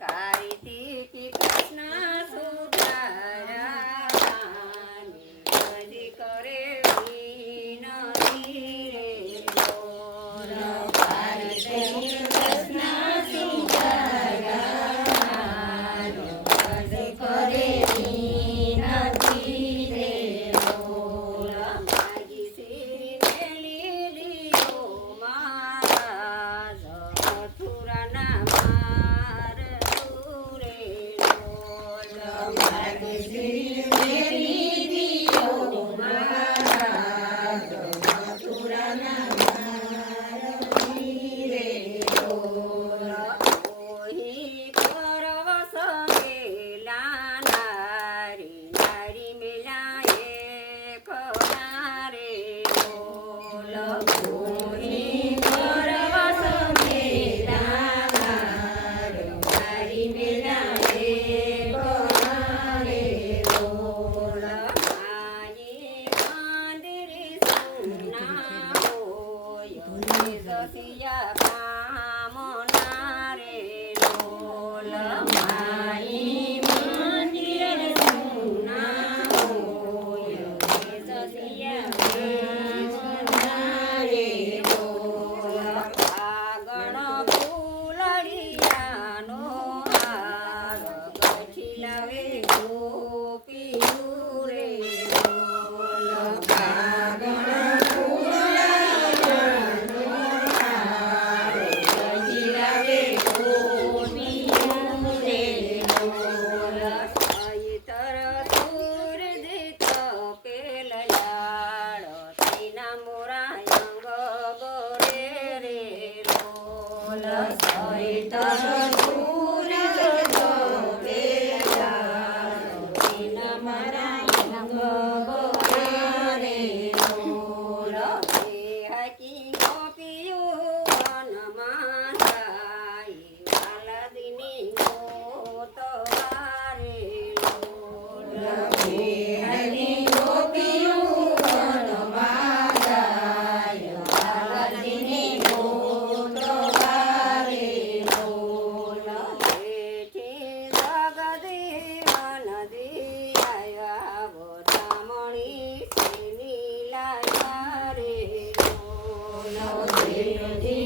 કાર્તિકી કૃષ્ણ સુધારાની બધી કરે વિનતી રે બોલ. કાર્તિકી કૃષ્ણ સુધારાની બધી કરે વિનતી રે બોલ. માગી શ્રી મેલી લીધો મહારાજ મથુરાના માર રે બોલ. માગી શ્રી મેલી લીધો મહારાજ મથુરાના માર રે બોલ. ઓહી પરવશ મેલા નારી નારી મેલા એક રે બોલ. ઓહી પરવશ મેલા નારી નારી મેલા એક રે બોલ. માઈ મંદિર સુના હોય જસિયા કામના રે બોલ. માઈ મંદિર સુના હોય જસિયા કામના રે બોલ. આગળ ફૂલડિયાનો હાર ગઠી લાવે ગોપીયું રે બોલ. આગળ ફૂલડિયાનો હાર ગઠી લાવે ગોપીયું રે બોલ. સૈતર સૂરજીત પેલયાળ તેના મોરા અંગ ગોરે રે બોલ. સૈતર સૂરજીત પેલયાળ તેના મારા અંગ ગોરે રે બોલ. દેહકી ગોપીયું વનમાં જાય વાલદીની ગોતવારે બોલ. દેહકી ગોપીયું વનમાં જાય વાલદીની ગોતવારે બોલ. જેઠી જગદીવન દિયાયા ગોતામણી શ્રી લીલા રે બોલ. જેઠી